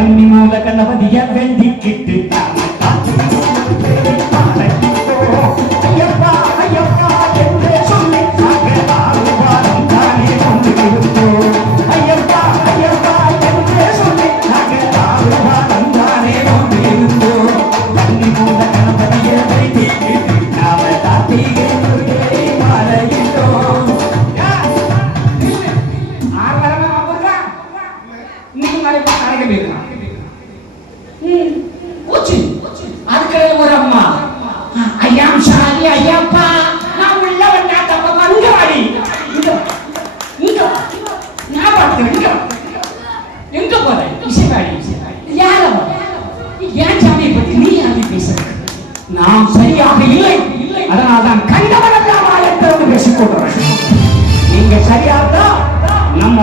கன்னி மூல கணபதிய வேண்டிக்கிட்டு ஆறு இசைவாடி இசைவாடி இசைவாடி யாரோ ஏன் சாமியை பத்தி நீ யாரை பேசுற நாம் சரியாக இல்லை அதனால் தான் கண்டவனெல்லாம் நீங்க சரியாக நம்ம